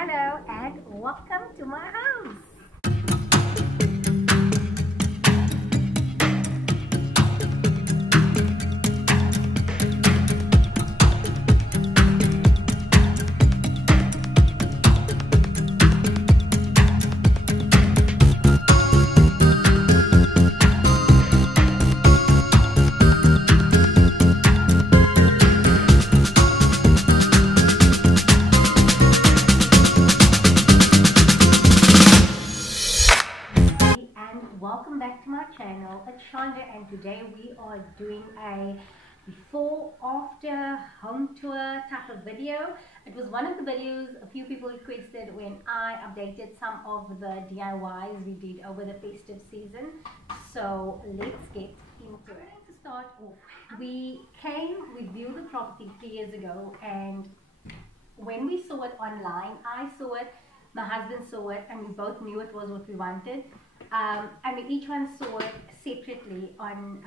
Hello and welcome to my house. Welcome back to my channel. It's Shonda and today we are doing a before after home tour type of video. It was one of the videos a few people requested when I updated some of the DIYs we did over the festive season. So let's get into it. To start off, we viewed the property 3 years ago, and when we saw it online, I saw it, my husband saw it, and we both knew it was what we wanted. And we each one saw it separately on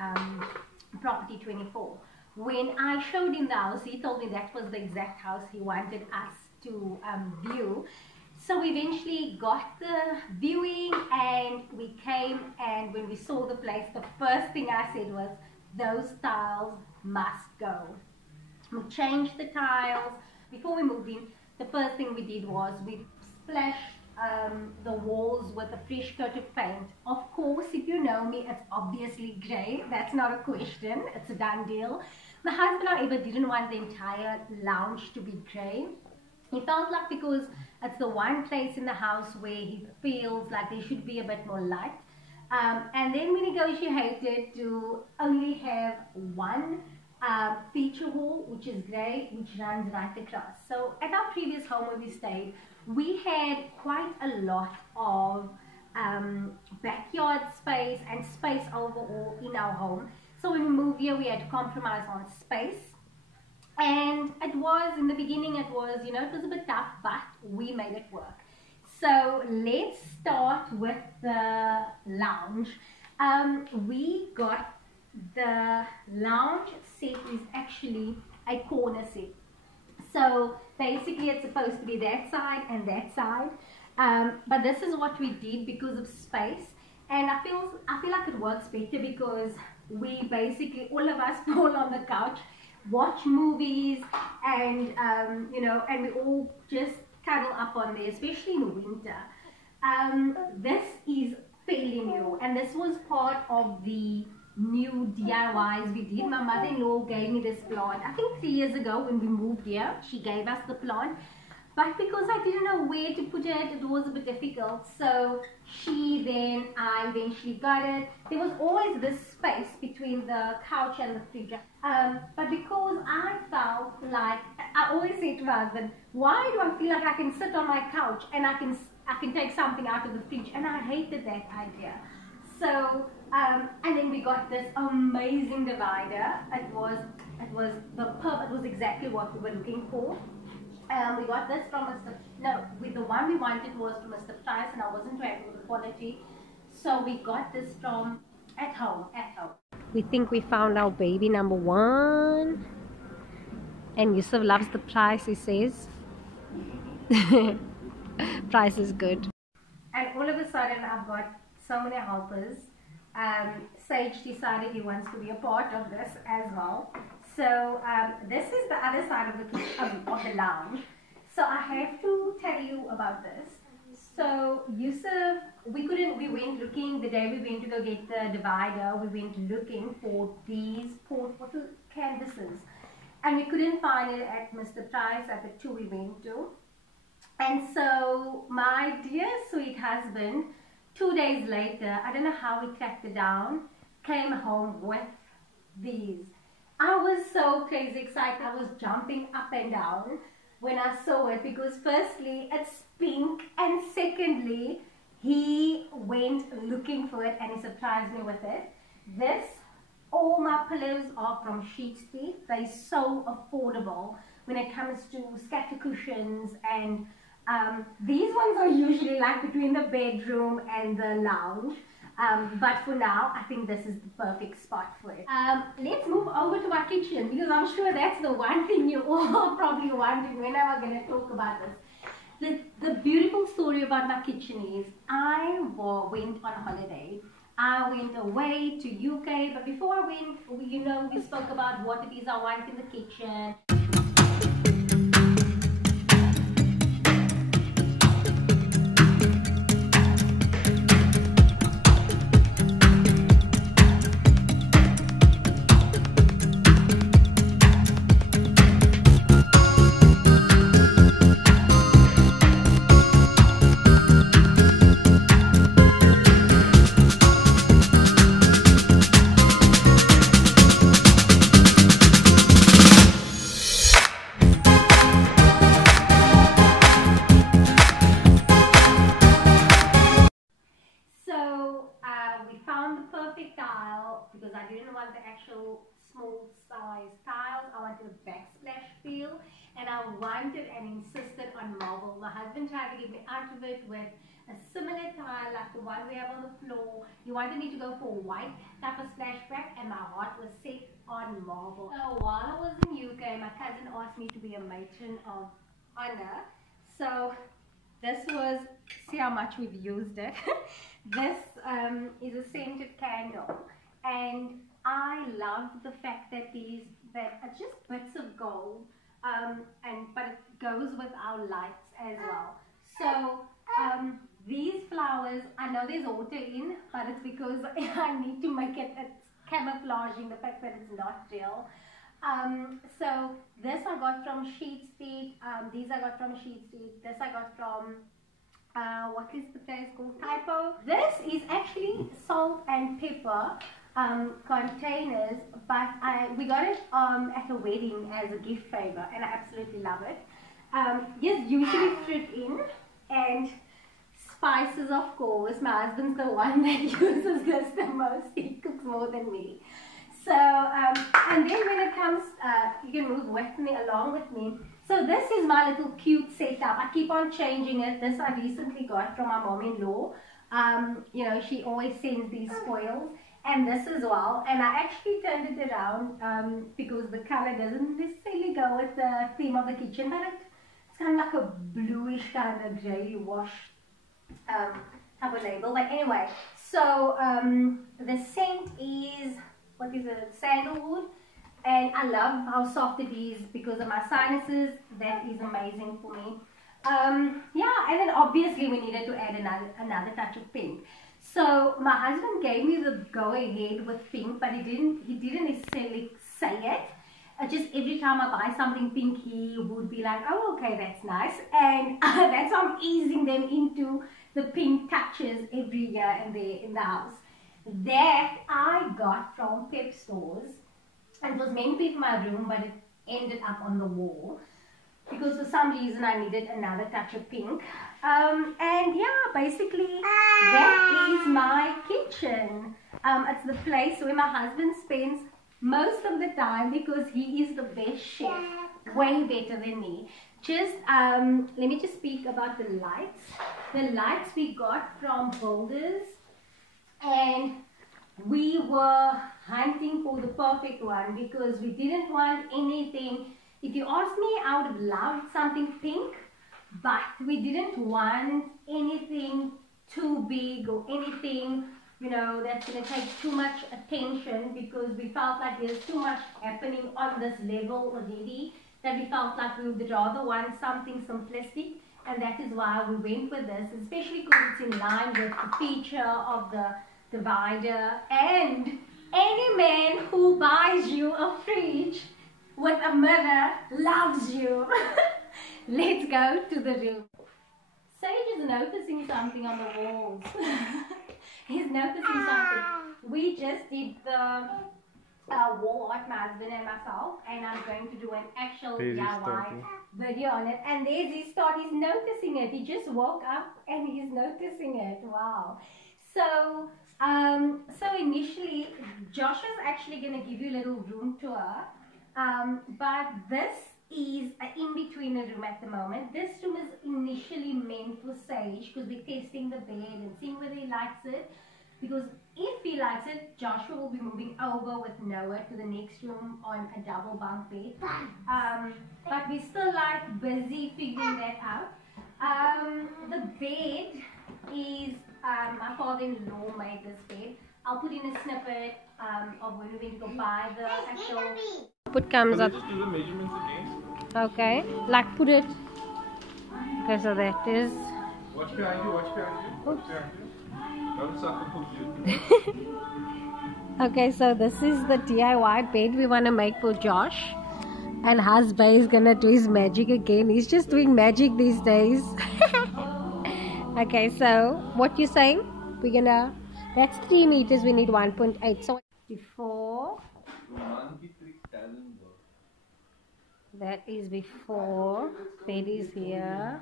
property 24. When I showed him the house, he told me that was the exact house he wanted us to view. So we eventually got the viewing and we came, and when we saw the place, the first thing I said was, those tiles must go. We changed the tiles. Before we moved in, the first thing we did was we splashed the walls with a fresh coat of paint. Of course, if you know me, it's obviously grey. That's not a question. It's a done deal. My husband, however, didn't want the entire lounge to be grey. He felt like because it's the one place in the house where he feels like there should be a bit more light. And then we negotiated to only have one feature hall, which is grey, which runs right across. So at our previous home where we stayed, we had quite a lot of backyard space and space overall in our home. So when we moved here, we had to compromise on space. And it was, in the beginning, it was a bit tough, but we made it work. So let's start with the lounge. We got the lounge set is actually a corner set. So basically it's supposed to be that side and that side, but this is what we did because of space, and I feel like it works better because we basically, all of us fall on the couch, watch movies, and and we all just cuddle up on there, especially in winter. This is fairly new, and this was part of the new DIYs we did. My mother-in-law gave me this plant, I think 3 years ago when we moved here. She gave us the plant, but because I didn't know where to put it, it was a bit difficult. So I eventually got it. There was always this space between the couch and the fridge, but because I felt like, I always say to my husband, why do I feel like I can sit on my couch and I can take something out of the fridge? And I hated that idea. So and then we got this amazing divider. It was exactly what we were looking for. We got this from the one we wanted was from Mr. Price, and I wasn't happy with the quality. So we got this from at home. We think we found our baby number 1. And Yusuf loves the Price, he says. Price is good. And all of a sudden I've got so many helpers. Sage decided he wants to be a part of this as well. So this is the other side of the lounge. So I have to tell you about this. So Yusuf, we went looking, the day we went to go get the divider, we went looking for these photo canvases, and we couldn't find it at Mr. Price at the 2 we went to. And so my dear sweet husband, 2 days later, I don't know how he tracked it down, came home with these. I was so crazy excited. I was jumping up and down when I saw it because firstly, it's pink, and secondly, he went looking for it and he surprised me with it. All my pillows are from Sheets Teeth. They're so affordable when it comes to scatter cushions, and these ones are usually like between the bedroom and the lounge, but for now I think this is the perfect spot for it. Let's move over to our kitchen, because I'm sure that's the one thing you all probably wondering, when am I going to talk about this. The beautiful story about my kitchen is I went on holiday. I went away to UK, but before I went, we spoke about what it is I want in the kitchen. Because I didn't want the actual small size tiles, I wanted a backsplash feel, and I wanted and insisted on marble. My husband tried to get me out of it with a similar tile like the one we have on the floor. He wanted me to go for a white type of splashback, and my heart was set on marble. So while I was in UK, my cousin asked me to be a matron of honor. So this was, see how much we've used it. This is a scented candle. And I love the fact that that are just bits of gold, but it goes with our lights as well. So these flowers, I know there's water in, but it's because I need to make it's camouflaging the fact that it's not real. So this I got from Sheet Street. These I got from Sheet Street. This I got from what is the place called? Typo. This is actually salt and pepper containers, but we got it at a wedding as a gift favor, and I absolutely love it. Yes, usually fruit in and spices, of course. My husband's the one that uses this the most. He cooks more than me. So and then when it comes, you can move with me, along with me. So this is my little cute setup. I keep on changing it. This I recently got from my mom-in-law. She always sends these spoils. And this as well, and I actually turned it around because the color doesn't necessarily go with the theme of the kitchen, but it's kind of like a bluish kind of grey wash type of label. But anyway, so the scent is, what is it, sandalwood, and I love how soft it is because of my sinuses. That is amazing for me. Yeah, and then obviously we needed to add another touch of pink. So my husband gave me the go ahead with pink, but he didn't necessarily say it. Just every time I buy something pink, he would be like, oh, okay, that's nice. And that's how I'm easing them into the pink touches every year and there in the house. That I got from Pep Stores. And it was meant to be for my room, but it ended up on the wall, because for some reason I needed another touch of pink. And yeah, basically that is my kitchen. It's the place where my husband spends most of the time because he is the best chef, way better than me. Just let me just speak about the lights. The lights we got from Builders, and we were hunting for the perfect one because we didn't want anything. If you ask me, I would have loved something pink, but we didn't want anything too big or anything, that's going to take too much attention, because we felt like there's too much happening on this level already, that we felt like we would rather want something simplistic, and that is why we went with this, especially because it's in line with the feature of the divider. And any man who buys you a fridge with a mirror loves you. Let's go to the room. Sage is noticing something on the walls. He's noticing something. We just did the wall art, my husband and myself, and I'm going to do an actual DIY video on it. And there's his start. He's noticing it. He just woke up and he's noticing it. Wow. So initially, Josh is actually going to give you a little room tour. But this is an in-betweener room at the moment. This room is initially meant for Sage because we're testing the bed and seeing whether he likes it. Because if he likes it, Joshua will be moving over with Noah to the next room on a double bunk bed. But we're still busy figuring that out. bed is, my father-in-law made this bed. I'll put in a snippet of when we went to go buy the actual. What comes up? Just do the measurements again. Okay, like put it. Okay, so that is. Watch behind you, watch behind you. Watch behind you. Don't suffer you. Okay, so this is the DIY bed we want to make for Josh. And husband is gonna do his magic again. He's just doing magic these days. Okay, so what you saying? We're gonna. That's 3 meters. We need 1.8. So before. That is before. Bed is here.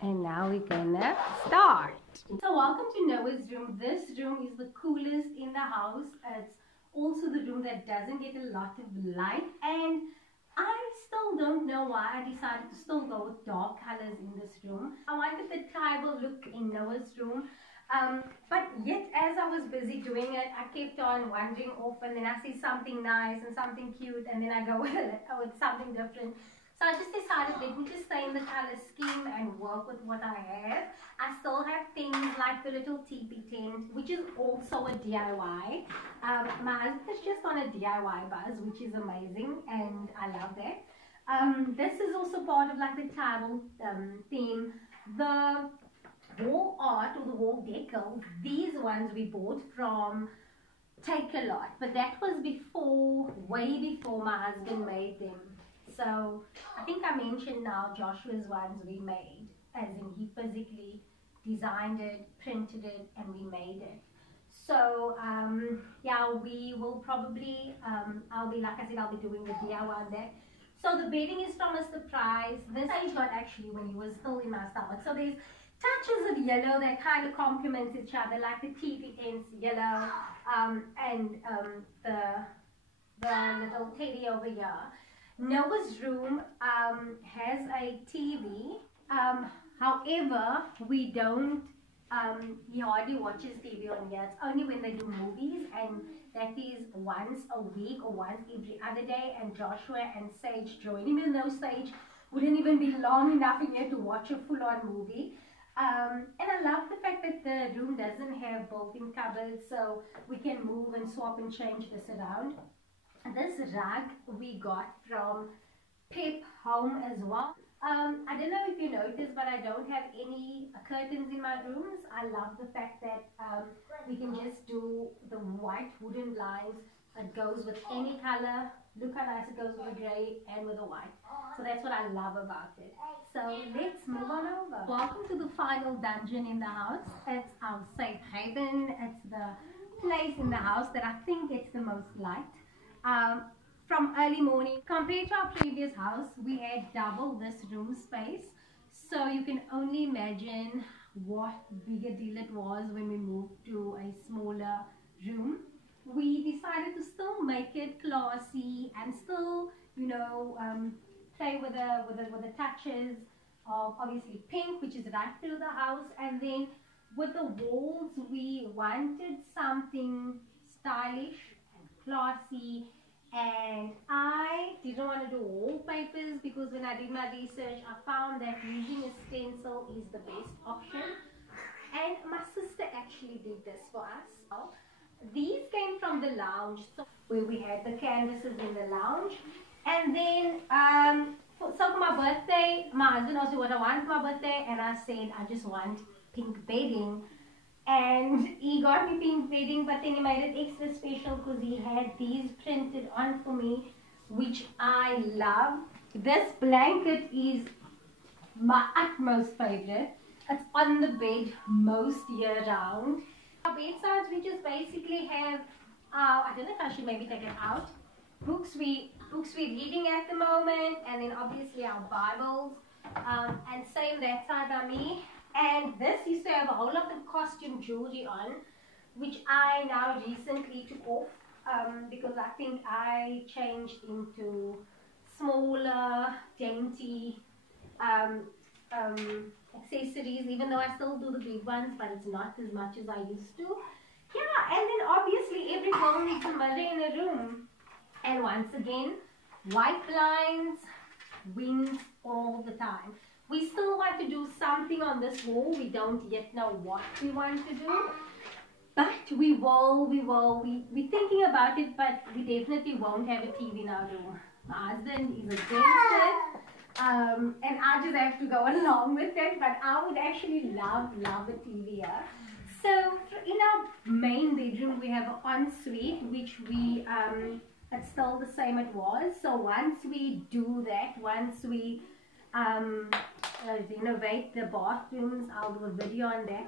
And now we're gonna start. So welcome to Noah's room. This room is the coolest in the house. It's also the room that doesn't get a lot of light, and I still don't know why I decided to still go with dark colors in this room. I wanted the tribal look in Noah's room, but yet as I was busy doing it, I kept on wandering off, and then I see something nice and something cute, and then I go with something different. So I just decided, let me just stay in the color scheme and work with what I have. I still have things like the little teepee tent, which is also a DIY. My husband is just on a DIY buzz, which is amazing, and I love that. This is also part of like the tribal theme. The wall art or the wall deco, these ones we bought from Take a Lot, but that was before, way before my husband made them. So I think I mentioned now Joshua's ones we made, as in he physically designed it, printed it, and we made it. So yeah, we will probably, I'll be, like I said, I'll be doing the DIY on that. So the bedding is from a surprise. This I got actually when he was still in my stomach. So there's touches of yellow that kind of complement each other, like the teepee tents yellow, and the little teddy over here. Noah's room has a TV. However, we don't, he hardly watches TV on here. It's only when they do movies, and that is once a week or once every other day, and Joshua and Sage join him, even though Sage wouldn't even be long enough in here to watch a full-on movie. And I love the fact that the room doesn't have built-in cupboards, so we can move and swap and change this around. This rug we got from Pep Home as well. I don't know if you noticed, but I don't have any curtains in my rooms. I love the fact that we can just do the white wooden blinds. It goes with any color. Look how nice it goes with the grey and with the white. So that's what I love about it. So let's move on over. Welcome to the final dungeon in the house. It's our safe haven. It's the place in the house that I think gets the most light. From early morning, compared to our previous house, we had double this room space, so you can only imagine what big a deal it was when we moved to a smaller room. We decided to still make it classy and still, you know, play with the touches of obviously pink, which is right through the house, and then with the walls we wanted something stylish and classy. And I didn't want to do wallpapers because when I did my research, I found that using a stencil is the best option. And my sister actually did this for us. These came from the lounge, so where we had the canvases in the lounge. And then, so for my birthday, my husband asked me what I want for my birthday, and I said I just want pink bedding. And he got me pink bedding, but then he made it extra special because he had these printed on for me, which I love. This blanket is my utmost favorite. It's on the bed most year round. Our bedsides, we just basically have, I don't know if I should maybe take it out, books we're reading at the moment, and then obviously our Bibles, and same that side by me. And this used to have a whole lot of costume jewelry on, which I now recently took off because I think I changed into smaller, dainty accessories, even though I still do the big ones, but it's not as much as I used to. Yeah, and then obviously every girl needs a mirror in a room. And once again, white blinds wins all the time. We still want to do something on this wall. We don't yet know what we want to do. But we're thinking about it, but we definitely won't have a TV in our room. My husband is against it. And I just have to go along with it, but I would actually love a TV here. So in our main bedroom we have an ensuite, which we it's still the same it was. So once we do that, once we renovate the bathrooms, I'll do a video on that.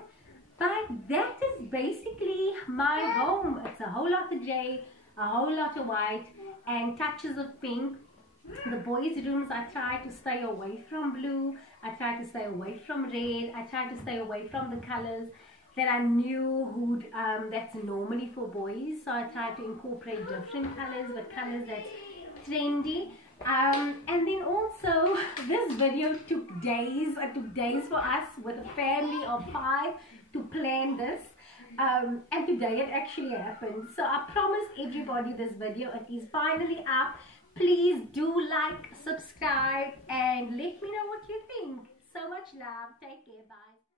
But that is basically my home. It's a whole lot of grey, a whole lot of white, and touches of pink. The boys' rooms, I try to stay away from blue. I try to stay away from red. I try to stay away from the colors that I knew that's normally for boys. So I try to incorporate different colors, but colors that's trendy. And then also, this video took days. It took days for us with a family of 5 to plan this. And today it actually happened. So I promised everybody this video. It is finally up. Please do like, subscribe, and let me know what you think. So much love. Take care. Bye.